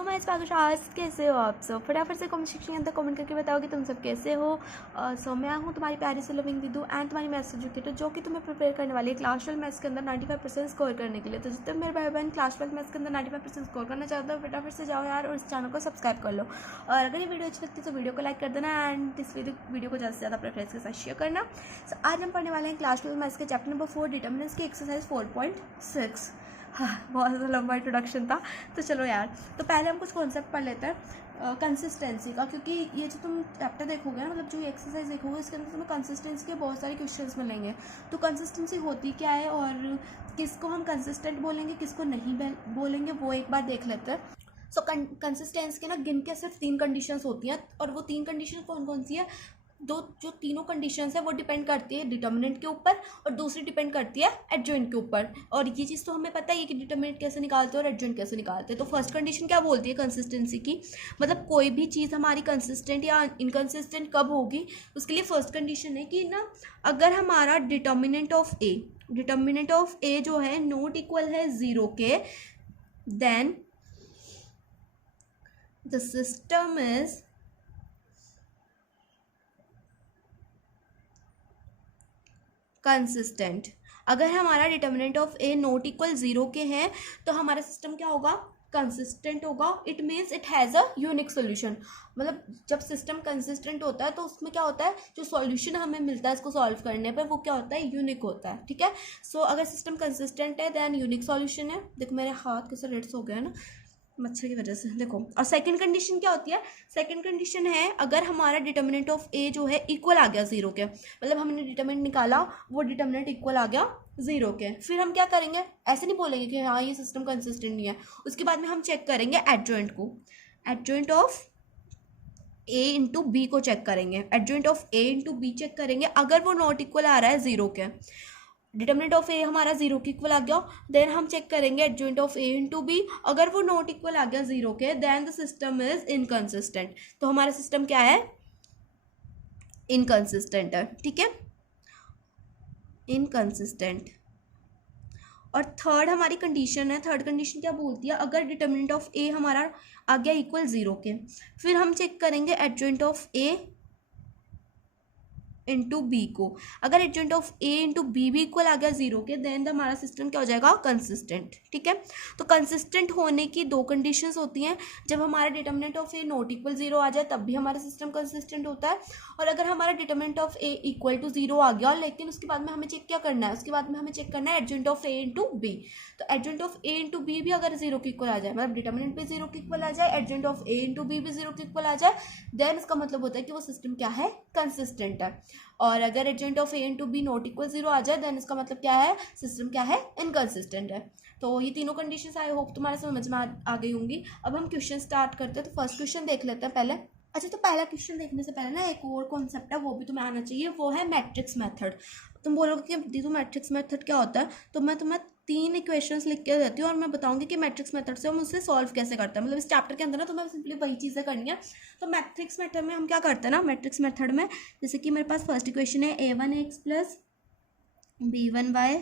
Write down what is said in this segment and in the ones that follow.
Hello मैं आज कैसे हो आप सब। फटाफट से कमेंट सेक्शन के अंदर कमेंट करके बताओ कि तुम सब कैसे हो। सो मैं हूँ तुम्हारी प्यारी से लविंग दीदू एंड तुम्हारी मैथ्स एजुकेटर, जो कि तुम्हें प्रिपेयर करने वाली है क्लास 12 मैथ्स के अंदर 95% स्कोर करने के लिए। तो जितने मेरे भाई बहन क्लास 12 मैथ्स के अंदर 95% स्कोर करना चाहते हो, फटाफट से जाओ यार और इस चैनल को सब्सक्राइब कर लो। और अगर ये वीडियो अच्छी लगती है तो वीडियो को लाइक कर देना एंड इस वीडियो को ज़्यादा से ज़्यादा प्रेफरेंस के साथ शेयर करना। सो आज हम पढ़ने वाले हैं क्लास 12 मैथ्स के चैप्टर नंबर 4 डिटर्मिनेंट्स की एक्सरसाइज 4.6। हाँ, बहुत ज़्यादा लंबा इंट्रोडक्शन था। तो चलो यार, तो पहले हम कुछ कॉन्सेप्ट पढ़ लेते हैं कंसिस्टेंसी का, क्योंकि ये जो तुम चैप्टर देखोगे ना, मतलब जो एक्सरसाइज देखोगे इसके अंदर तुम्हें कंसिस्टेंसी के बहुत सारे क्वेश्चंस मिलेंगे। तो कंसिस्टेंसी होती क्या है और किसको हम कंसिस्टेंट बोलेंगे, किसको नहीं बोलेंगे, वो एक बार देख लेते हैं। सो कंसिस्टेंसी के ना गिन के सिर्फ 3 कंडीशंस होती हैं, और वो 3 कंडीशन कौन कौन सी है? जो तीनों कंडीशंस है वो डिपेंड करती है डिटर्मिनेंट के ऊपर, और दूसरी डिपेंड करती है एडजॉइंट के ऊपर। और ये चीज़ तो हमें पता ही है कि डिटर्मिनेंट कैसे निकालते हैं और एडजॉइंट कैसे निकालते हैं। तो फर्स्ट कंडीशन क्या बोलती है कंसिस्टेंसी की, मतलब कोई भी चीज़ हमारी कंसिस्टेंट या इनकंसिस्टेंट कब होगी, उसके लिए फर्स्ट कंडीशन है कि ना, अगर हमारा डिटर्मिनेंट ऑफ ए जो है नॉट इक्वल है 0 के, then the system is consistent. अगर हमारा determinant of A not equal 0 के हैं तो हमारा सिस्टम क्या होगा? कंसिस्टेंट होगा। It means it has a unique solution. मतलब जब सिस्टम कंसिस्टेंट होता है तो उसमें क्या होता है, जो सॉल्यूशन हमें मिलता है इसको सॉल्व करने पर, वो क्या होता है? यूनिक होता है। ठीक है। सो अगर सिस्टम कंसिस्टेंट है देन यूनिक सॉल्यूशन है। देखो मेरे हाथ कैसे रेड्स हो गए हैं ना मच्छर की वजह से, देखो। और सेकंड कंडीशन क्या होती है? सेकंड कंडीशन है अगर हमारा डिटर्मिनेंट ऑफ ए जो है इक्वल आ गया 0 के, मतलब हमने डिटर्मिनेंट निकाला, वो डिटर्मिनेंट इक्वल आ गया 0 के, फिर हम क्या करेंगे? ऐसे नहीं बोलेंगे कि हाँ ये सिस्टम कंसिस्टेंट नहीं है। उसके बाद में हम चेक करेंगे एडजॉइंट को, adjoint of A into B को चेक करेंगे, adjoint of A into B check करेंगे। अगर वो नॉट इक्वल आ रहा है 0 के, डिटर्मिनेंट ऑफ ए हमारा 0 के इक्वल आ गया, देन हम चेक करेंगे adjoint of A into B. अगर वो नॉट इक्वल आ गया 0 के, then the system is inconsistent. तो हमारा सिस्टम क्या है? इनकंसिस्टेंट है। ठीक है, इनकंसिस्टेंट। और थर्ड हमारी कंडीशन है, थर्ड कंडीशन क्या बोलती है? अगर डिटर्मिनेंट ऑफ ए हमारा आ गया इक्वल 0 के, फिर हम चेक करेंगे adjoint of A into B को। अगर adjoint of A into B भी इक्वल आ गया 0 के, देन हमारा सिस्टम क्या हो जाएगा? कंसिस्टेंट। ठीक है। तो कंसिस्टेंट होने की 2 कंडीशंस होती हैं। जब हमारा determinant of A not equal 0 आ जाए तब भी हमारा सिस्टम कंसिस्टेंट होता है, और अगर हमारा determinant of A equal to 0 आ गया, लेकिन उसके बाद में हमें चेक क्या करना है? उसके बाद में हमें चेक करना है adjoint of A into B. तो adjoint of A into B भी अगर 0 के इक्वल आ जाए, मतलब डिटर्मिनेंट भी 0 के इक्वल आ जाए, adjoint of A into B भी 0 के इक्वल आ जाए, देन इसका मतलब होता है कि वो सिस्टम क्या है? कंसिस्टेंट है। और अगर adjoint of A into B not equal 0 आ जाए, देन इसका मतलब क्या है? सिस्टम क्या है? इनकंसिस्टेंट है। तो ये तीनों कंडीशंस आई होप तुम्हारे समझ में आ गई होंगी। अब हम क्वेश्चन स्टार्ट करते हैं। तो फर्स्ट क्वेश्चन देख लेते हैं पहले। अच्छा, तो पहला क्वेश्चन देखने से पहले ना एक और कॉन्सेप्ट है, वो भी तुम्हें आना चाहिए, वो है मैट्रिक्स मेथड। तुम बोलोगे कि दीदू मैट्रिक्स मेथड क्या होता है? तो मैं तुम्हें 3 इक्वेशंस लिख के देती हूँ और मैं बताऊंगी कि मैट्रिक्स मेथड से हम उसे सॉल्व कैसे करते हैं। मतलब इस चैप्टर के अंदर ना तुम्हें सिंपली वही चीज़ें करनी है। तो मैट्रिक्स मेथड में हम क्या करते हैं ना, मैट्रिक्स मेथड में जैसे कि मेरे पास फर्स्ट इक्वेशन है a1x प्लस b1y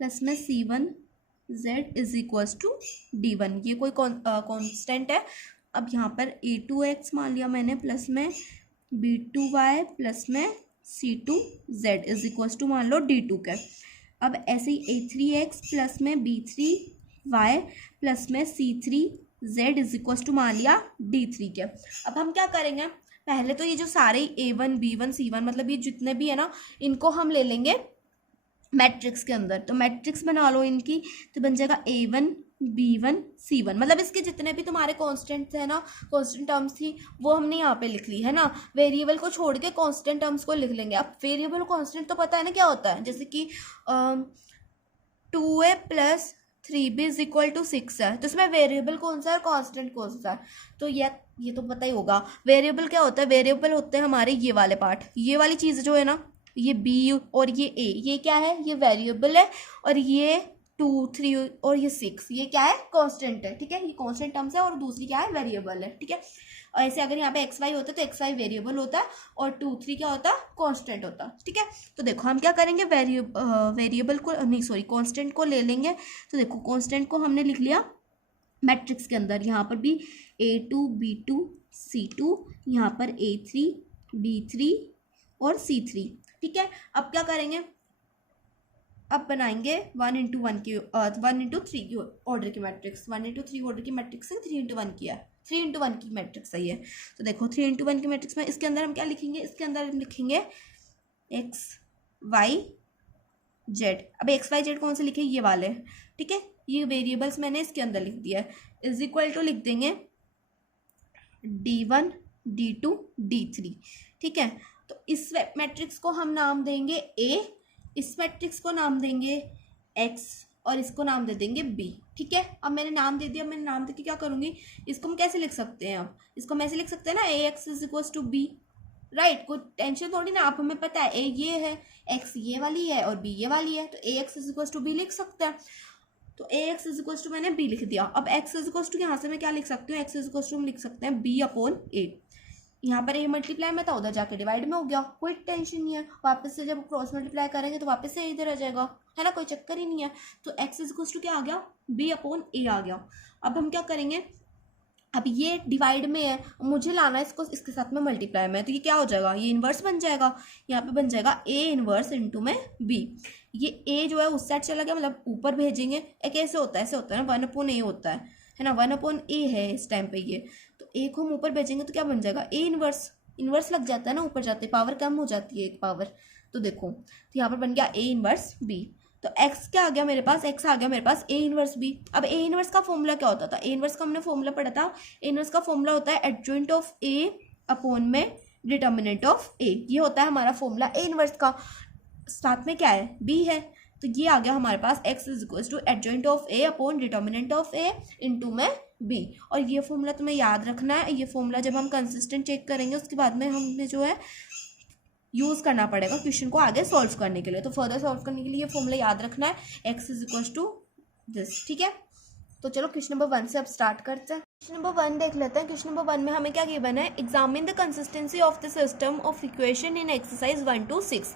प्लस में c1z is equals to d1। ये कोई कॉन्स्टेंट है। अब यहाँ पर a2x मान लिया मैंने प्लस में b2y प्लस में c2z इज इक्वल्स टू मान लो d2 के। अब ऐसे ही a3x प्लस में b3y प्लस में c3z इज इक्वल्स टू मान लिया d3 के। अब हम क्या करेंगे? पहले तो ये जो सारे a1 b1 c1 मतलब ये जितने भी है ना, इनको हम ले लेंगे मैट्रिक्स के अंदर। तो मैट्रिक्स बना लो इनकी, तो बन जाएगा a1 b1 c1। मतलब इसके जितने भी तुम्हारे कांस्टेंट थे ना, कांस्टेंट टर्म्स थी, वो हमने यहाँ पे लिख ली है ना। वेरिएबल को छोड़ के कांस्टेंट टर्म्स को लिख लेंगे। अब वेरिएबल कांस्टेंट तो पता है ना क्या होता है, जैसे कि 2a plus 3b is equal to 6 है। तो इसमें वेरिएबल कौन सा है, कांस्टेंट कौन सा है? तो ये तो पता ही होगा। वेरिएबल क्या होता है? वेरिएबल होते हैं हमारे ये वाले पार्ट, ये वाली चीज़ जो है ना, ये b और ये a, ये क्या है? ये वेरिएबल है। और ये 2 3 और ये 6, ये क्या है? कांस्टेंट है। ठीक है, ये कांस्टेंट टर्म्स है, और दूसरी क्या है? वेरिएबल है। ठीक है। और ऐसे अगर यहाँ पे एक्स वाई होता है तो एक्स वाई वेरिएबल होता है और 2 3 क्या होता है? कांस्टेंट होता है। ठीक है। तो देखो हम क्या करेंगे, वेरिएबल को नहीं सॉरी कांस्टेंट को ले लेंगे। तो देखो कांस्टेंट को हमने लिख लिया मैट्रिक्स के अंदर यहाँ पर भी A2 B2 C2, यहाँ पर A3 B3 और C3, ठीक है। अब क्या करेंगे, अब बनाएंगे 1 into 3 की ऑर्डर की मैट्रिक्स। 1 into 3 ऑर्डर की मैट्रिक्स है, 3 into 1 की है, 3 into 1 की मैट्रिक्स है ये। तो देखो 3 into 1 की मैट्रिक्स में इसके अंदर हम क्या लिखेंगे, इसके अंदर हम लिखेंगे x y z। अब x y z कौन से लिखे, ये वाले, ठीक है। ये वेरिएबल्स मैंने इसके अंदर लिख दिया है। इज इक्वल टू लिख देंगे D1 D2 D3, ठीक है। तो इस मैट्रिक्स को हम नाम देंगे A, इस मैट्रिक्स को नाम देंगे x और इसको नाम दे देंगे b, ठीक है। अब मैंने नाम दे दिया, मैंने नाम देके क्या करूँगी, इसको हम कैसे लिख सकते हैं, अब इसको हम ऐसे लिख सकते हैं ना, ax is equal to b, right. कोई टेंशन थोड़ी ना, आप हमें पता है a ये है, x ये वाली है और b ये वाली है, तो ax is equal to b लिख सकते हैं। तो ax इज इक्वल टू मैंने b लिख दिया। अब x इज इक्वल टू यहाँ से मैं क्या लिख सकती हूँ, x इज इक्वल टू हम लिख सकते हैं b अपॉन a। यहाँ पर a मल्टीप्लाई में था, उधर जाके डिवाइड में हो गया, कोई टेंशन नहीं है। वापस से जब क्रॉस मल्टीप्लाई करेंगे तो वापस से इधर आ जाएगा, है ना, कोई चक्कर ही नहीं है। तो x इज इक्वल टू क्या आ गया, b अपॉन a आ गया। अब हम क्या करेंगे, अब ये डिवाइड में है, मुझे लाना है इसको इसके साथ में मल्टीप्लाई में, तो ये क्या हो जाएगा, ये इन्वर्स बन जाएगा। यहाँ पे बन जाएगा a इन्वर्स इंटू में b। ये a जो है उस साइड चला गया, मतलब ऊपर भेजेंगे। एक ऐसे होता है, ऐसे होता है ना, 1 अपॉन a होता है ना, 1 अपॉन a है इस टाइम पे ये। तो a को हम ऊपर भेजेंगे तो क्या बन जाएगा, a इन्वर्स, इन्वर्स लग जाता है ना ऊपर जाते, पावर कम हो जाती है एक पावर। तो देखो, तो यहाँ पर बन गया a इन्वर्स b। तो x क्या आ गया मेरे पास, x आ गया मेरे पास a इनवर्स b। अब a इनवर्स का फॉर्मूला क्या होता था, a इनवर्स का हमने फॉर्मूला पढ़ा था। a इनवर्स का फॉर्मूला होता है एडजॉइंट ऑफ a अपॉन में डिटर्मिनेंट ऑफ a, ये होता है हमारा फॉर्मूला a इनवर्स का। साथ में क्या है, b है, तो ये आ गया हमारे पास x is equal to adjoint of a upon determinant of a into में b। और ये फॉर्मूला तुम्हें याद रखना है। ये फॉर्मूला जब हम कंसिस्टेंट चेक करेंगे उसके बाद में हमें जो है यूज़ करना पड़ेगा क्वेश्चन को आगे सॉल्व करने के लिए। तो फर्दर सॉल्व करने के लिए ये फॉर्मूला याद रखना है, x is equal to this, ठीक है। तो चलो क्वेश्चन नंबर 1 से अब स्टार्ट करते हैं। क्वेश्चन नंबर 1 देख लेते हैं। क्वेश्चन नंबर 1 में हमें क्या गिवन है, examine the consistency of the system of equation in exercise 1 to 6।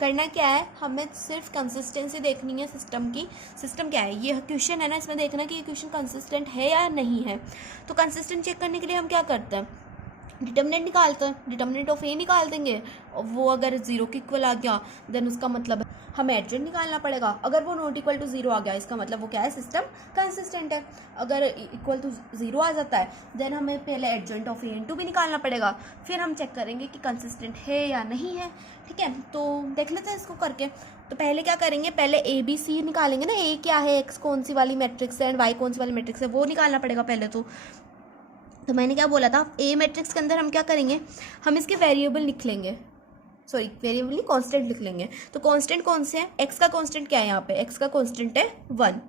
करना क्या है, हमें सिर्फ कंसिस्टेंसी देखनी है सिस्टम की। सिस्टम क्या है, ये क्वेश्चन है ना, इसमें देखना है कि ये क्वेश्चन कंसिस्टेंट है या नहीं है। तो कंसिस्टेंट चेक करने के लिए हम क्या करते हैं, डिटर्मिनेंट निकालते हैं, डिटर्मिनेंट ऑफ ए निकाल देंगे। और वो अगर 0 के इक्वल आ गया देन उसका मतलब हमें एडजॉइंट निकालना पड़ेगा। अगर वो नॉट इक्वल टू 0 आ गया इसका मतलब वो क्या है, सिस्टम कंसिस्टेंट है। अगर इक्वल टू 0 आ जाता है देन हमें पहले एडजॉइंट ऑफ ए इंटू भी निकालना पड़ेगा, फिर हम चेक करेंगे कि कंसिस्टेंट है या नहीं है, ठीक है। तो देख लेते हैं इसको करके। तो पहले क्या करेंगे, पहले ए बी सी निकालेंगे ना, ए क्या है, एक्स कौन सी वाली मैट्रिक्स है एंड वाई कौन सी वाली मैट्रिक्स है, वो निकालना पड़ेगा पहले। तो मैंने क्या बोला था, ए मैट्रिक्स के अंदर हम क्या करेंगे, हम इसके वेरिएबल लिख लेंगे, सॉरी वेरिएबल नहीं कांस्टेंट लिख लेंगे। तो कांस्टेंट कौन से हैं, एक्स का कांस्टेंट क्या है, यहाँ पे एक्स का कांस्टेंट है 1,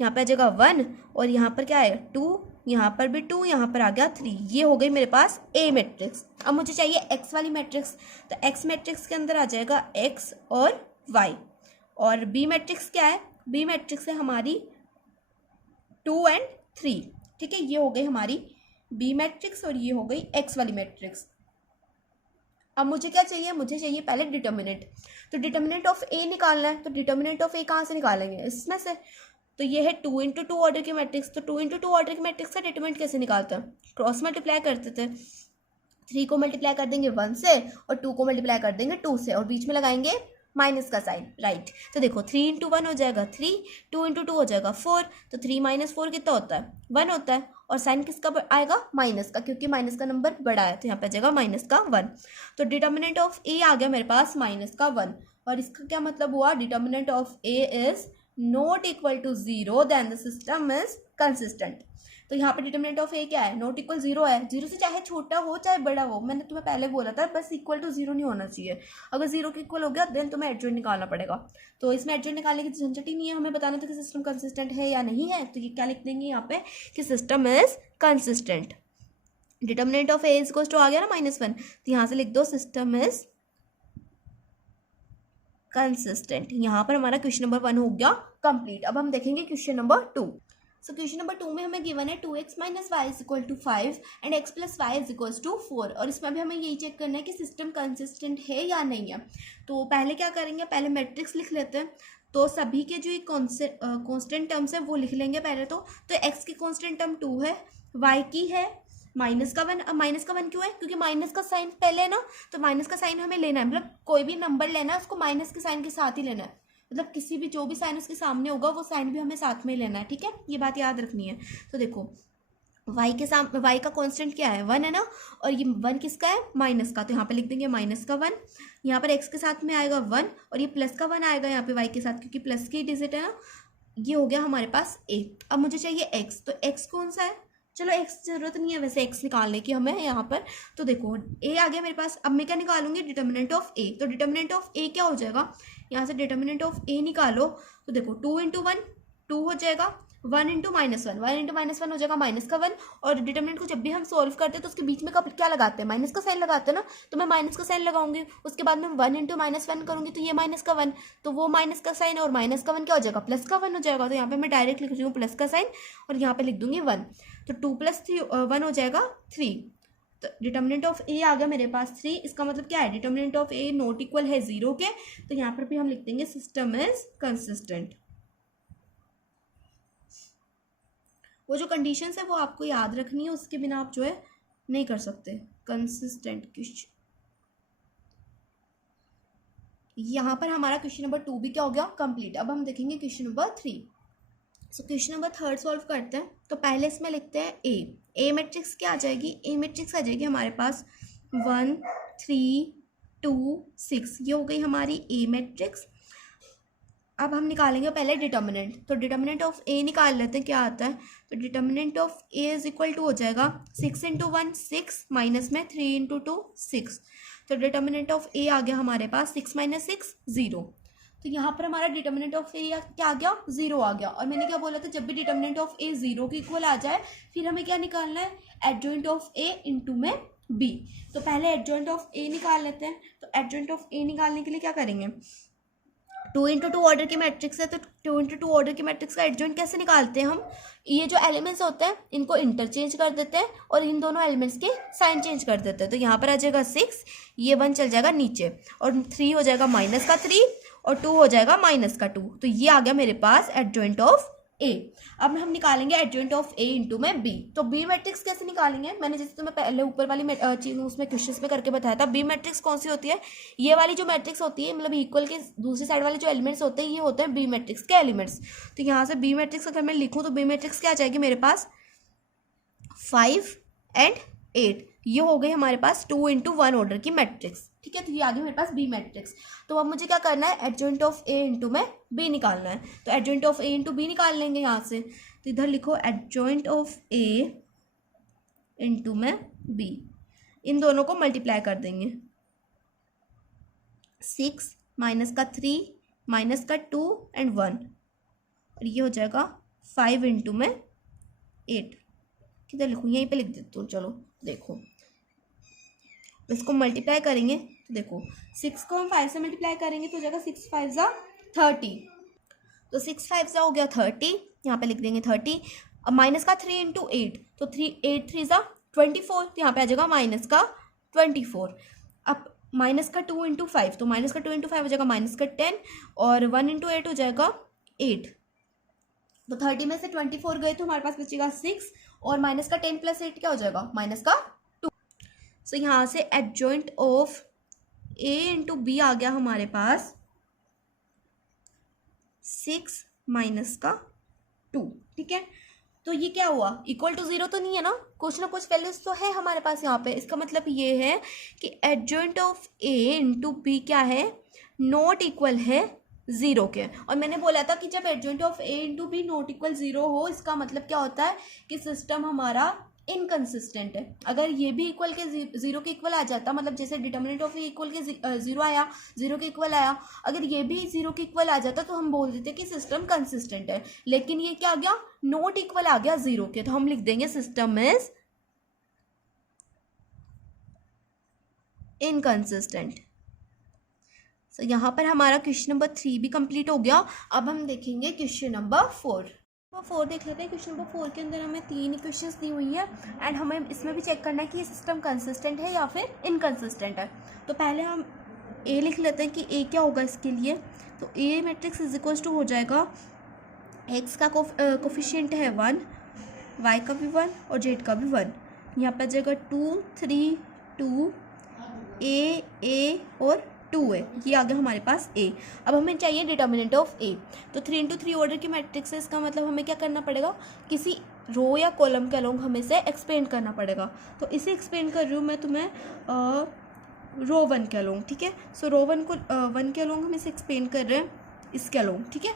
यहाँ पे आ जाएगा 1 और यहाँ पर क्या है 2, यहाँ पर भी 2, यहाँ पर आ गया 3। ये हो गई मेरे पास ए मैट्रिक्स। अब मुझे चाहिए एक्स वाली मैट्रिक्स, तो एक्स मैट्रिक्स के अंदर आ जाएगा एक्स और वाई। और बी मैट्रिक्स क्या है, बी मैट्रिक्स है हमारी 2 and 3, ठीक है। ये हो गई हमारी बी मैट्रिक्स और ये हो गई एक्स वाली मैट्रिक्स। अब मुझे क्या चाहिए, मुझे चाहिए पहले डिटर्मिनेंट। तो डिटर्मिनेंट ऑफ ए निकालना है, तो डिटर्मिनेंट ऑफ ए कहाँ से निकालेंगे, इसमें से। तो ये है 2 into 2 ऑर्डर की मैट्रिक्स। तो 2 into 2 ऑर्डर की मैट्रिक्स का डिटर्मिनेंट कैसे निकालते हैं, क्रॉस मल्टीप्लाई करते थे। 3 को मल्टीप्लाई कर देंगे 1 से और 2 को मल्टीप्लाई कर देंगे 2 से और बीच में लगाएंगे माइनस का साइन, राइट। तो देखो 3 into 1 हो जाएगा 3, 2 into 2 हो जाएगा 4। तो 3 - 4 कितना होता है, 1 होता है। और साइन किसका आएगा, माइनस का, क्योंकि माइनस का नंबर बड़ा है तो यहाँ पे आ जाएगा माइनस का 1। तो डिटर्मिनेंट ऑफ ए आ गया मेरे पास माइनस का 1। और इसका क्या मतलब हुआ, determinant of A is not equal to 0 then the system is consistent. तो यहाँ पे डिटर्मिनेंट ऑफ ए क्या है, नॉट इक्वल 0 है। 0 से चाहे छोटा हो चाहे बड़ा हो, मैंने तुम्हें पहले बोला था बस इक्वल टू 0 नहीं होना चाहिए। अगर 0 के इक्वल हो गया देन तुम्हें एडजॉइंट निकालना पड़ेगा। तो इसमें एडजॉइंट निकालने की झंझट ही नहीं है, हमें बताना था कि सिस्टम कंसिस्टेंट है या नहीं है। तो ये क्या लिख देंगे यहाँ पे कि system is consistent. Determinant of A is two आ गया ना -1, तो यहाँ से लिख दो सिस्टम इज कंसिस्टेंट। यहाँ पर हमारा क्वेश्चन नंबर 1 हो गया कंप्लीट। अब हम देखेंगे question number 2। So question number 2 में हमें गिवन है 2x - y = 5 and x + y = 4। और इसमें भी हमें यही चेक करना है कि सिस्टम कंसिस्टेंट है या नहीं है। तो पहले क्या करेंगे, पहले मैट्रिक्स लिख लेते हैं। तो सभी के जो एक कांस्टेंट टर्म्स है वो लिख लेंगे पहले तो x की कांस्टेंट टर्म 2 है, y की है माइनस का 1। अब माइनस का 1 क्यों है? क्योंकि माइनस का साइन पहले है ना, तो माइनस का साइन हमें लेना है, मतलब कोई भी नंबर लेना है उसको माइनस के साइन के साथ ही लेना है, मतलब किसी भी जो भी साइन उसके सामने होगा वो साइन भी हमें साथ में लेना है, ठीक है, ये बात याद रखनी है। तो देखो y का कांस्टेंट क्या है? 1 है ना, और ये 1 किसका है? माइनस का, तो यहाँ पे लिख देंगे माइनस का 1। यहाँ पर x के साथ में आएगा 1 और ये प्लस का 1 आएगा यहाँ पे y के साथ, क्योंकि प्लस की डिजिट है ना। ये हो गया हमारे पास a। अब मुझे चाहिए x, तो x कौन सा है? चलो x जरूरत नहीं है वैसे x निकालने की हमें यहाँ पर। तो देखो a आ गया मेरे पास। अब मैं क्या निकालूंगी? Determinant of a। तो डिटर्मिनेंट ऑफ a क्या हो जाएगा? यहाँ से डिटर्मिनेंट ऑफ a निकालो तो देखो 2 × 1 2 हो जाएगा, 1 × -1 1 × -1 हो जाएगा माइनस का 1। और डिटर्मिनेंट को जब भी हम सॉल्व करते हैं तो उसके बीच में कब क्या लगाते हैं? माइनस का साइन लगाते हैं ना, तो मैं माइनस का साइन लगाऊंगी, उसके बाद मैं 1 × -1 करूंगी तो ये माइनस का 1, तो वो माइनस का साइन और माइनस का 1 क्या हो जाएगा? प्लस का 1 हो जाएगा। तो यहाँ पे मैं डायरेक्ट लिख रही हूँ प्लस का साइन और यहाँ पे लिख दूंगी 1, तो 2 + 1 हो जाएगा 3। तो डिटर्मिनेंट ऑफ a आ गया मेरे पास 3। इसका मतलब क्या है? Determinant of a not equal है 0 के, तो यहाँ पर भी हम लिख देंगे सिस्टम इज कंसिस्टेंट। वो जो कंडीशंस है वो आपको याद रखनी है, उसके बिना आप जो है नहीं कर सकते। कंसिस्टेंट क्वेश्चन, यहाँ पर हमारा क्वेश्चन नंबर 2 भी क्या हो गया? कंप्लीट। अब हम देखेंगे question number 3। So question number 3 solve करते हैं। तो पहले इसमें लिखते हैं ए मैट्रिक्स क्या आ जाएगी? ए मैट्रिक्स आ जाएगी हमारे पास 1 3 2 6, ये हो गई हमारी ए मैट्रिक्स। अब हम निकालेंगे पहले डिटर्मिनेंट, तो डिटर्मिनेंट ऑफ ए निकाल लेते हैं क्या आता है। तो determinant of A is equal to हो जाएगा 6 × 1 6 माइनस में 3 × 2 6। तो डिटर्मिनेंट ऑफ ए आ गया हमारे पास 6 - 6 0। तो यहाँ पर हमारा डिटर्मिनेंट ऑफ ए क्या आ गया? 0 आ गया। और मैंने क्या बोला था? जब भी डिटर्मिनेंट ऑफ ए 0 के इक्वल आ जाए फिर हमें क्या निकालना है? एडजॉइंट ऑफ ए इंटू में बी। तो पहले एडजॉइंट ऑफ ए निकाल लेते हैं। तो एडजॉइंट ऑफ ए निकालने के लिए क्या करेंगे? 2 × 2 ऑर्डर की मैट्रिक्स है, तो 2 × 2 ऑर्डर की मैट्रिक्स का एडजॉइंट कैसे निकालते हैं हम? ये जो एलिमेंट्स होते हैं इनको इंटरचेंज कर देते हैं और इन दोनों एलिमेंट्स के साइन चेंज कर देते हैं। तो यहाँ पर आ जाएगा 6, ये 1 चल जाएगा नीचे और 3 हो जाएगा -3 और 2 हो जाएगा -2। तो ये आ गया मेरे पास एडजॉइंट ऑफ ए। अब हम निकालेंगे एडजॉइंट ऑफ ए इंटू में बी। तो बी मैट्रिक्स कैसे निकालेंगे? मैंने जैसे तुम्हें पहले ऊपर वाली चीज उसमें क्वेश्चंस में करके बताया था। बी मैट्रिक्स कौन सी होती है? ये वाली जो मैट्रिक्स होती है, मतलब इक्वल के दूसरी साइड वाले जो एलिमेंट्स होते हैं ये होते हैं बी मैट्रिक्स के एलिमेंट्स। तो यहाँ से बी मैट्रिक्स अगर मैं लिखूँ तो बी मैट्रिक्स क्या आ जाएगी मेरे पास? 5 और 8। ये हो गई हमारे पास 2 × 1 ऑर्डर की मैट्रिक्स, ठीक है। तो ये आ गई मेरे पास बी मैट्रिक्स। तो अब मुझे क्या करना है? एडजॉइंट ऑफ ए इंटू में बी निकालना है। तो adjoint of A into B निकाल लेंगे यहाँ से। तो इधर लिखो एडजॉइंट ऑफ ए इंटू में बी, इन दोनों को मल्टीप्लाई कर देंगे। 6 -3 -2 एंड 1, और ये हो जाएगा 5 × में 8। किधर लिखूँ? यहीं पे लिख देती हूँ। चलो देखो, इसको मल्टीप्लाई करेंगे तो देखो 6 को हम 5 से मल्टीप्लाई करेंगे तो हो जाएगा 6 × 5 = 30। तो 6 × 5 हो गया 30, यहाँ पे लिख देंगे 30। अब माइनस का 3 × 8, तो 8 3 = 24, तो यहाँ पे आ जाएगा -24। अब माइनस का 2 × 5, तो माइनस का 2 × 5 हो जाएगा -10 और 1 × 8 हो जाएगा 8। तो 30 में से 24 गए तो हमारे पास बचेगा 6 और माइनस का 10 + 8 क्या हो जाएगा? -2। सो यहाँ से adjoint of A into B आ गया हमारे पास 6 - 2, ठीक है। तो ये क्या हुआ? इक्वल टू 0 तो नहीं है ना, कुछ ना कुछ वैल्यूज तो है हमारे पास यहाँ पे। इसका मतलब ये है कि adjoint of A into B क्या है? नॉट इक्वल है 0 के। और मैंने बोला था कि जब adjoint of A into B not equal 0 हो, इसका मतलब क्या होता है कि सिस्टम हमारा इनकंसिस्टेंट है। अगर ये भी इक्वल के 0 के इक्वल आ जाता, मतलब जैसे डिटर्मिनेंट ऑफ ए इक्वल के 0 आया, 0 के इक्वल आया, अगर ये भी 0 के इक्वल आ जाता तो हम बोल देते कि सिस्टम कंसिस्टेंट है। लेकिन ये क्या आ गया? नॉट इक्वल आ गया 0 के, तो हम लिख देंगे सिस्टम इज इनकंसिस्टेंट। सो यहाँ पर हमारा क्वेश्चन नंबर 3 भी कंप्लीट हो गया। अब हम देखेंगे क्वेश्चन नंबर 4 देख लेते हैं। क्वेश्चन नंबर 4 के अंदर हमें 3 इक्वेशंस दी हुई हैं एंड हमें इसमें भी चेक करना है कि ये सिस्टम कंसिस्टेंट है या फिर इनकंसिस्टेंट है। तो पहले हम ए लिख लेते हैं कि ए क्या होगा इसके लिए। तो ए मैट्रिक्स इज इक्वल टू हो जाएगा, एक्स का कोफिशिएंट है 1, वाई का भी 1 और जेड का भी 1। यहाँ पर जगह 2 3 2 ए और 2 है, ये आ गया हमारे पास ए। अब हमें चाहिए डिटर्मिनेंट ऑफ ए। तो 3 × 3 ऑर्डर की मैट्रिक्स है, इसका मतलब हमें क्या करना पड़ेगा, किसी रो या कॉलम के अलोंग हमें इसे एक्सपेंड करना पड़ेगा। तो इसे एक्सपेंड कर रही हूँ मैं तुम्हें रो 1 के अलोंग, ठीक है। सो रो 1 को 1 के अलोंग हम इसे एक्सपेंड कर रहे हैं इसके अलोंग, ठीक है।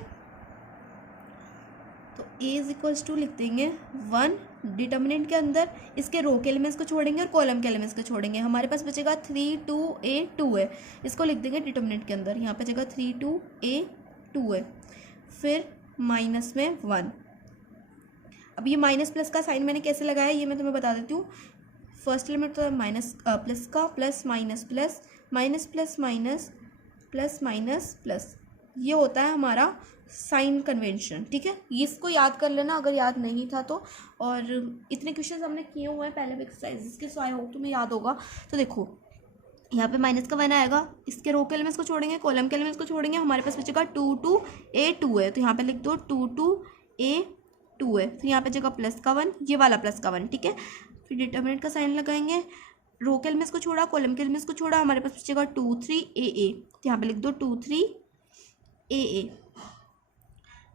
तो ए इज इक्वल्स टू लिख देंगे 1 डिटर्मिनेंट के अंदर, इसके रो के एलिमेंट्स को छोड़ेंगे और कॉलम के एलिमेंट्स को छोड़ेंगे। हमारे पास बचेगा 3 2 a 2 है, इसको लिख देंगे डिटर्मिनेंट के अंदर। यहाँ पे जगह 3 2 a 2 है, फिर माइनस में 1। अब ये माइनस प्लस का साइन मैंने कैसे लगाया ये मैं तुम्हें बता देती हूँ। फर्स्ट एलिमेंट तो माइनस प्लस का, plus minus plus, minus plus minus, plus minus plus, ये होता है हमारा साइन कन्वेंशन, ठीक है। इसको याद कर लेना अगर याद नहीं था तो, और इतने क्वेश्चन हमने किए हुए हैं पहले भी एक्सरसाइजेस के, सो आई होप तुम्हें याद होगा। तो देखो यहाँ पे माइनस का 1 आएगा, इसके रो के एलिमेंट्स को छोड़ेंगे, कॉलम के एलिमेंट्स को छोड़ेंगे, हमारे पास बचेगा 2 2 a 2 है। तो यहाँ पे लिख दो 2 2 a 2 है। फिर यहाँ पे जगह प्लस का 1, ये वाला प्लस का 1, ठीक है। फिर डिटर्मिनेंट का साइन लगाएंगे, रो के एलिमेंट्स को छोड़ा, कॉलम के एलिमेंट्स को छोड़ा, हमारे पास बचेगा 2 3 a। तो यहाँ पे लिख दो 2 3 a।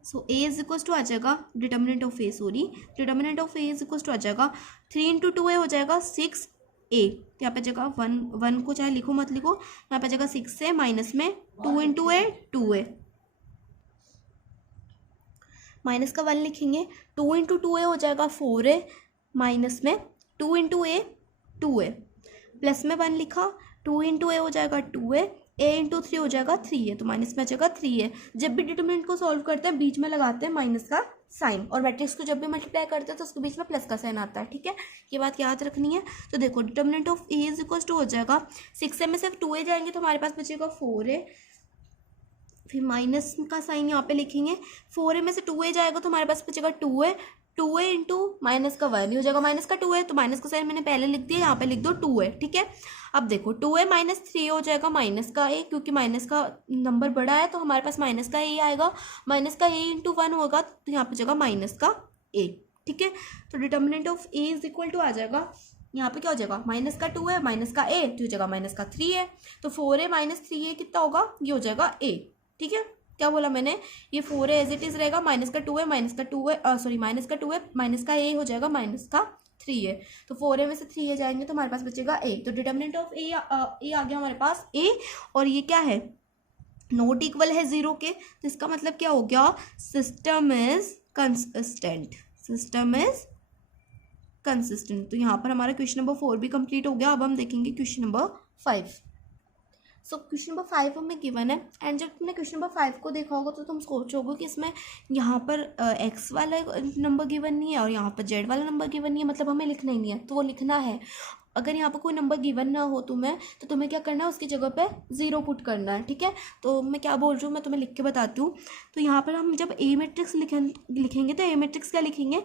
So A is equal to आ जाएगा determinant of A, sorry determinant of A is equal to आ जाएगा 3 × 2 ए हो जाएगा 6 a। तो यहाँ पे जगह 1 को चाहे लिखो मत लिखो, यहाँ पे जगह 6 से माइनस में 2 × a 2 है, माइनस का 1 लिखेंगे, 2 × 2a हो जाएगा 4a, माइनस में 2 × a 2 है, प्लस में 1 लिखा, 2 × a हो जाएगा 2a, a × 3 हो जाएगा 3 है, तो माइनस में आ जाएगा 3 है। जब भी डिटर्मिनेंट को सॉल्व करते हैं बीच में लगाते हैं माइनस का साइन, और मैट्रिक्स को जब भी मल्टीप्लाई करते हैं तो उसके बीच में प्लस का साइन आता है, ठीक है। ये बात याद रखनी है। तो देखो determinant of A is equal to हो जाएगा 6a में सिर्फ 2a जाएंगे तो हमारे पास बचेगा 4a, फिर माइनस का साइन यहाँ पे लिखेंगे, 4a में से 2a जाएगा तो हमारे पास बचेगा 2a, 2a इंटू माइनस का 1 हो जाएगा, माइनस का 2 है तो माइनस का साइन मैंने पहले लिख दिया, यहाँ पे लिख दो 2 है, ठीक है। अब देखो 2a माइनस 3 हो जाएगा माइनस का a, क्योंकि माइनस का नंबर बड़ा है तो हमारे पास माइनस का a आएगा, माइनस का a इंटू 1 होगा तो यहाँ पे जगह माइनस का a, ठीक है। तो determinant of a is equal to आ जाएगा, यहाँ पे क्या हो जाएगा, माइनस का 2 है माइनस का a तो जगह माइनस का 3 है, तो 4a माइनस 3a कितना होगा, ये हो जाएगा a, ठीक है। क्या बोला मैंने, ये 4 है एज इट इज रहेगा, माइनस का 2 है माइनस का 2 है, सॉरी माइनस का 2 है, माइनस का a हो जाएगा माइनस का 3 है, तो 4a में से 3a जाएंगे तो हमारे पास बचेगा a। तो डिटर्मिनेंट ऑफ a आ गया हमारे पास a, और ये क्या है, नॉट इक्वल है 0 के, तो इसका मतलब क्या हो गया, system is consistent, system is consistent. तो यहाँ पर हमारा क्वेश्चन नंबर 4 भी कंप्लीट हो गया। अब हम देखेंगे question number 5। So question number 5 हमें गिवन है, एंड जब तुमने क्वेश्चन नंबर 5 को देखा होगा तो तुम सोचोगे कि इसमें यहाँ पर एक्स वाला नंबर गिवन नहीं है और यहाँ पर जेड वाला नंबर गिवन नहीं है, मतलब हमें लिखना ही नहीं है। तो वो लिखना है, अगर यहाँ पर कोई नंबर गिवन ना हो तुम्हें तो तुम्हें क्या करना है, उसकी जगह पे 0 पुट करना है, ठीक है। तो मैं क्या बोल रही हूँ मैं तुम्हें लिख के बताती हूँ। तो यहाँ पर हम जब ए मैट्रिक्स लिखेंगे तो ए मैट्रिक्स क्या लिखेंगे,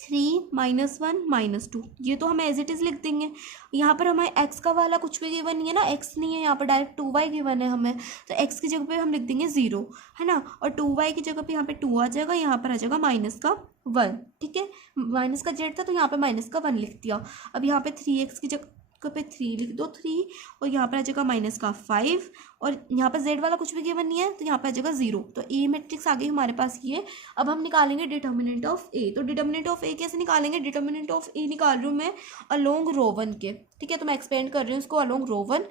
3 -1 -2, ये तो हम एज इट इज़ लिख देंगे। यहाँ पर हमें एक्स का वाला कुछ भी गिवन नहीं है ना, एक्स नहीं है यहाँ पर, डायरेक्ट 2y गिवन है हमें, तो एक्स की जगह पे हम लिख देंगे 0, है ना, और 2y की जगह पे यहाँ पे 2 आ जाएगा, यहाँ पर आ जाएगा माइनस का 1, ठीक है। माइनस का जेड था तो यहाँ पे माइनस का 1 लिख दिया। अब यहाँ पे 3x की जगह पे 3 लिख दो 3, और यहाँ पर आ जाएगा माइनस का 5, और यहाँ पर z वाला कुछ भी गिवन नहीं है तो यहाँ पर आ जाएगा 0। तो ए मैट्रिक्स आ गई हमारे पास ये। अब हम निकालेंगे डिटर्मिनेंट ऑफ ए। तो डिटर्मिनेंट ऑफ ए कैसे निकालेंगे, डिटर्मिनेंट ऑफ ए निकाल रही हूँ मैं अलोंग रो 1 के, ठीक है। तो मैं एक्सपेंड कर रही हूँ इसको अलोंग रो 1।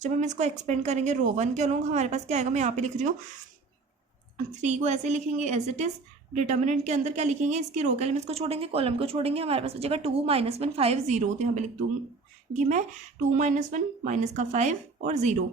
जब हम इसको एक्सपेंड करेंगे रो 1 के अलोंग, हमारे पास क्या आएगा, मैं यहाँ पे लिख रही हूँ 3 को ऐसे लिखेंगे एज इट इज़। डिटर्मिनेंट के अंदर क्या लिखेंगे, इसकी रो के एलिमेंट्स को छोड़ेंगे, कॉलम को छोड़ेंगे, हमारे पास बचेगा 2 -1 5 0। तो यहाँ पे लिख दूँगी मैं 2 -1 माइनस का 5 और 0।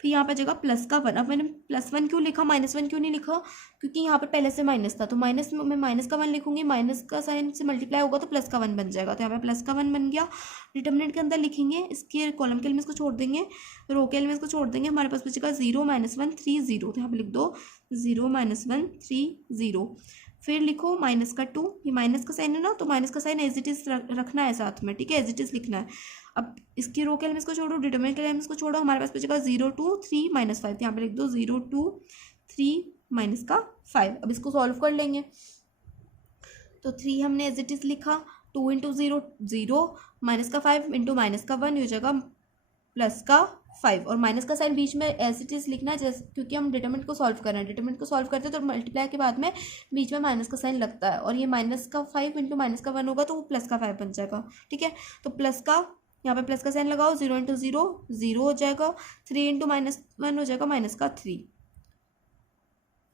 फिर यहाँ पर जगह प्लस का 1। अब मैंने +1 क्यों लिखा, -1 क्यों नहीं लिखा, क्योंकि यहाँ पर पहले से माइनस था, तो माइनस में मैं माइनस का 1 लिखूंगी, माइनस का साइन से मल्टीप्लाई होगा तो प्लस का 1 बन जाएगा, तो यहाँ पे प्लस का 1 बन गया। डिटर्मिनेंट के अंदर लिखेंगे, इसके कॉलम के एलिमेंट्स को छोड़ देंगे, रो के एलिमेंट्स को छोड़ देंगे, हमारे पास बचेगा 0 -1 3 0। तो यहाँ पे लिख दो 0 -1 3 0। फिर लिखो माइनस का 2, ये माइनस का साइन है ना, तो माइनस का साइन एज इट इज रखना है साथ में, ठीक है, एज इट इज लिखना है। अब इसकी रो के एलिमेंट्स को छोड़ो, डिटरमिनेंट के एलिमेंट्स को छोड़ो, हमारे पास बचेगा 0 2 3 -5, यहाँ पे लिख दो 0 2 3 -5। अब इसको सॉल्व कर लेंगे, तो 3 हमने एज इट इज लिखा, 2 इंटू 0 0, माइनस का 5 इंटू माइनस का 1 हो जाएगा प्लस का 5, और माइनस का साइन बीच में एज इट इज लिखना है, जैसे क्योंकि हम डिटरमिनेंट को सॉल्व कर रहे हैं, डिटरमिनेंट को सॉल्व करते हैं तो मल्टीप्लाई के बाद में बीच में माइनस का साइन लगता है, और ये माइनस का 5 इंटू माइनस का 1 होगा तो वो प्लस का 5 बन जाएगा, ठीक है। तो प्लस का, यहाँ पे प्लस का साइन लगाओ, 0 इंटू 0 0 हो जाएगा, 3 इंटू -1 हो जाएगा माइनस का 3,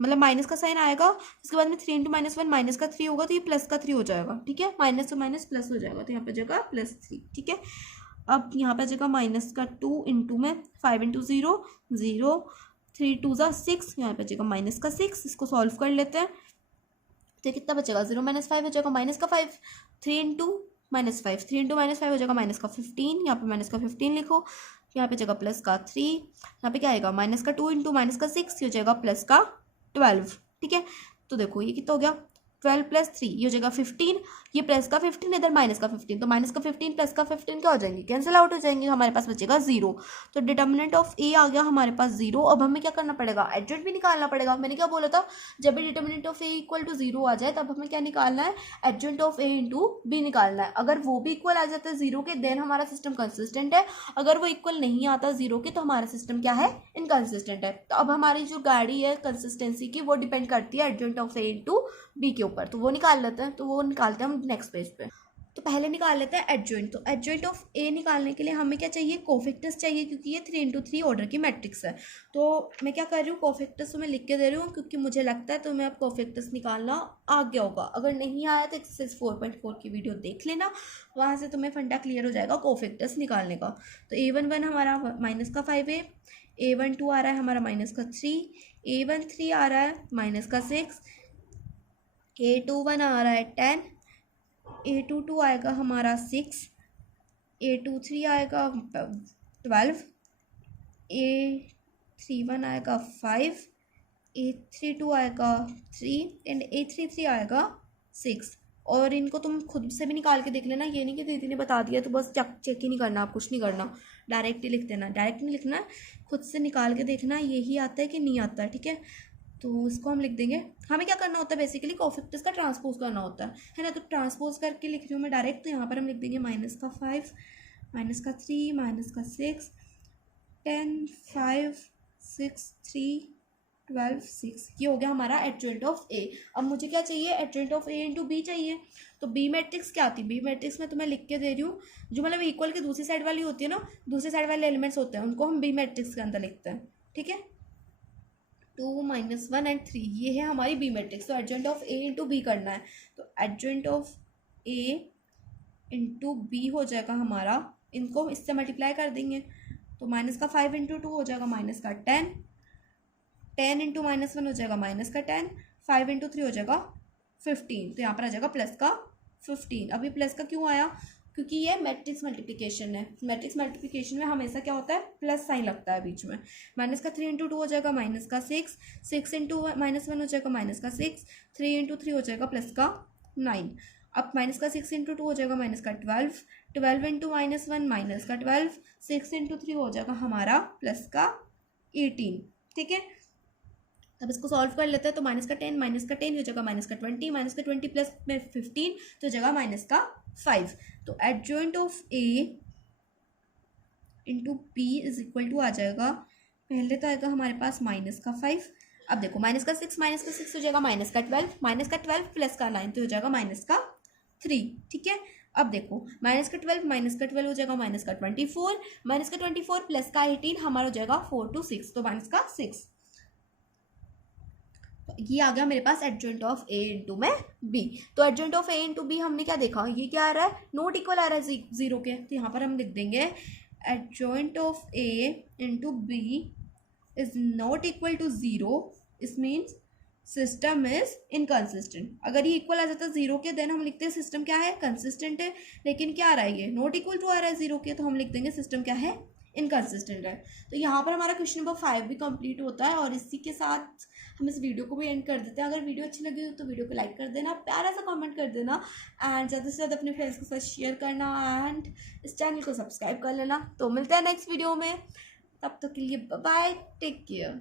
मतलब माइनस का साइन आएगा, उसके बाद में 3 इंटू -1 माइनस का 3 होगा, तो ये प्लस का 3 हो जाएगा, ठीक है, माइनस तो माइनस प्लस हो जाएगा, तो यहाँ पे जाएगा +3, ठीक है। अब यहाँ पे जगह माइनस का 2 इंटू में 5 इंटू 0 0, 3 2 ज़ा 6, यहाँ पे जगह माइनस का 6, इसको सॉल्व कर लेते हैं, तो कितना बचेगा 0 -5 हो जाएगा माइनस का 5, 3 इंटू -5, 3 इंटू -5 हो जाएगा माइनस का 15, यहाँ पे माइनस का 15 लिखो, यहाँ पे जगह प्लस का 3, यहाँ पे क्या आएगा माइनस का 2 इंटू माइनस का 6 हो जाएगा प्लस का 12, ठीक है। तो देखो ये कितना हो गया, 12 + 3, ये हो जाएगा 15, ये प्लस का 15 इधर माइनस का 15, तो माइनस का 15 प्लस का 15 क्या हो जाएंगे, कैंसिल आउट हो जाएंगे, हमारे पास बचेगा 0। तो डिटर्मिनेंट ऑफ ए आ गया हमारे पास 0। अब हमें क्या करना पड़ेगा, एडजॉइंट भी निकालना पड़ेगा। मैंने क्या बोला था, जब भी determinant of A equal to 0 आ जाए तब हमें क्या निकालना है, adjoint of A into B निकालना है। अगर वो भी इक्वल आ जाता है 0 के, देन हमारा सिस्टम कंसिस्टेंट है। अगर वो इक्वल नहीं आता 0 के, तो हमारा सिस्टम क्या है, इनकंसिस्टेंट है। तो अब हमारी जो गाड़ी है कंसिस्टेंसी की, वो डिपेंड करती है adjoint of A into B के ऊपर, तो वो निकाल लेते हैं। तो वो निकालते हैं हम नेक्स्ट पेज पे। तो पहले निकाल लेते हैं एडजॉइंट। तो एडजॉइंट ऑफ ए निकालने के लिए हमें क्या चाहिए, कोफैक्टर्स चाहिए, क्योंकि ये 3 इंटू 3 ऑर्डर की मैट्रिक्स है। तो मैं क्या कर रही हूँ, कोफैक्टर्स तो मैं लिख के दे रही हूँ, क्योंकि मुझे लगता है तुम्हें अब कोफैक्टर्स निकालना आ गया होगा। अगर नहीं आया तो एक्सरसाइज 4.4 की वीडियो देख लेना, वहाँ से तुम्हें फंडा क्लियर हो जाएगा कोफैक्टर्स निकालने का। तो A11 हमारा माइनस का 5 है, A12 आ रहा है हमारा माइनस का 3, A13 आ रहा है माइनस का 6, A21 आ रहा है 10, A22 आएगा हमारा 6, A23 आएगा 12, A31 आएगा 5, A32 आएगा 3 एंड A33 आएगा 6। और इनको तुम खुद से भी निकाल के देख लेना, ये नहीं कि दीदी ने बता दिया तो बस चेक ही नहीं करना, आप कुछ नहीं करना, डायरेक्ट ही लिख देना। डायरेक्ट नहीं लिखना, खुद से निकाल के देखना यही आता है कि नहीं आता है, ठीक है। तो इसको हम लिख देंगे। हमें क्या करना होता है, बेसिकली कोफैक्टर्स का ट्रांसपोज करना होता है ना। तो ट्रांसपोज करके लिख रही हूँ मैं डायरेक्ट। तो यहाँ पर हम लिख देंगे माइनस का 5, माइनस का 3, माइनस का 6, 10 5 6 3 12 6। ये हो गया हमारा एडजॉइंट ऑफ ए। अब मुझे क्या चाहिए, adjoint of A into B चाहिए। तो बी मैट्रिक्स क्या आती है, बी मैट्रिक्स में तुम्हें लिख के दे रही हूँ, जो मतलब इक्वल की दूसरी साइड वाली होती है ना, दूसरी साइड वाले एलिमेंट्स होते हैं, उनको हम बी मैट्रिक्स के अंदर लिखते हैं, ठीक है। 2 -1 एंड 3, ये है हमारी बी मैट्रिक्स। तो adjoint of A into B करना है। तो adjoint of A into B हो जाएगा हमारा, इनको इससे मल्टीप्लाई कर देंगे। तो माइनस का 5 इंटू 2 हो जाएगा माइनस का 10, 10 इंटू -1 हो जाएगा माइनस का 10, 5 इंटू 3 हो जाएगा 15। तो यहाँ पर आ जाएगा प्लस का 15। अभी प्लस का क्यों आया, क्योंकि ये मैट्रिक्स मल्टीप्लिकेशन है। मैट्रिक्स मल्टीप्लिकेशन में हमेशा क्या होता है, प्लस साइन लगता है बीच में। माइनस का 3 इंटू 2 हो जाएगा माइनस का 6, 6 इंटू -1 हो जाएगा माइनस का 6, 3 इंटू 3 हो जाएगा प्लस का 9। अब माइनस का 6 इंटू 2 हो जाएगा माइनस का 12, 12 इंटू -1 माइनस का 12, 6 इंटू 3 हो जाएगा हमारा प्लस का 18, ठीक है। अब इसको सॉल्व कर लेते हैं। तो माइनस का 10 हो जाएगा माइनस का 20, माइनस का 20 प्लस में 15 तो हो जाएगा माइनस का 5। तो adjoint of A into B is equal to आ जाएगा, पहले तो आएगा हमारे पास माइनस का 5। अब देखो माइनस का 6 हो जाएगा माइनस का 12, माइनस का 12 प्लस का 9 तो हो जाएगा माइनस का 3, ठीक है। अब देखो माइनस का 12 हो जाएगा माइनस का 24, माइनस का 24 प्लस का 18 हमारा हो जाएगा 4 to 6, तो माइनस का 6। तो ये आ गया मेरे पास एडजॉइंट ऑफ ए इंटू में बी। तो adjoint of A into B हमने क्या देखा, ये क्या आ रहा है, नॉट इक्वल आ रहा है 0 के। तो यहाँ पर हम लिख देंगे adjoint of A into B is not equal to 0, इस मीन्स सिस्टम इज इनकंसिस्टेंट। अगर ये इक्वल आ जाता है 0 के, देन हम लिखते हैं सिस्टम क्या है, कंसिस्टेंट है। लेकिन क्या आ रहा है, ये नॉट इक्वल टू आ रहा है 0 के, तो हम लिख देंगे सिस्टम क्या है, इनकंसिस्टेंट है। तो यहाँ पर हमारा क्वेश्चन नंबर 5 भी कंप्लीट होता है और इसी के साथ हम इस वीडियो को भी एंड कर देते हैं। अगर वीडियो अच्छी लगी हो तो वीडियो को लाइक कर देना, प्यारा सा कमेंट कर देना एंड ज़्यादा से ज़्यादा अपने फ्रेंड्स के साथ शेयर करना एंड इस चैनल को सब्सक्राइब कर लेना। तो मिलते हैं नेक्स्ट वीडियो में, तब तक के लिए बाय बाय, टेक केयर।